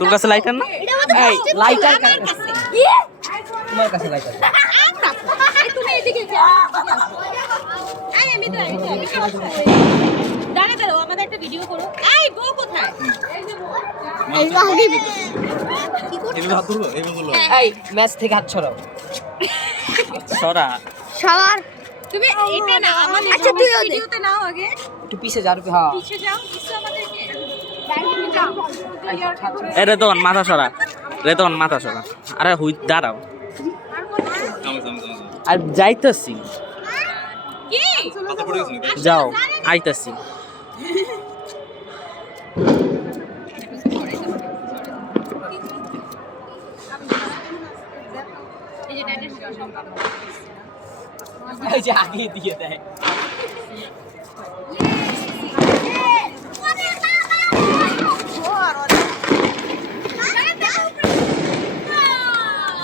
তোর কাছে লাইটার না? লাইটার তোমার কাছে লাইটার তুমি এদিকে দাঁড়া দাঁড়াও, আমাদের একটা ভিডিও করো। এই গো কোথায়? এই ম্যাচ থেকে হাত ছড়াও। সরা সবার তুমি এটা না আমাদের আচ্ছা, তুইও দে। ভিডিওতে নাও আগে। একটু পিছে যাও হ্যাঁ পিছে যাও, পিছে আমাদেরকে। এ রেতন মাথা সরা, রেতন মাথা সরা। আরে হুই দাঁড়াও। আর যাইতেছি, কি? যাও আইতাছি। এই যে ডাটা এই যে আগে দিয়ে দেয়।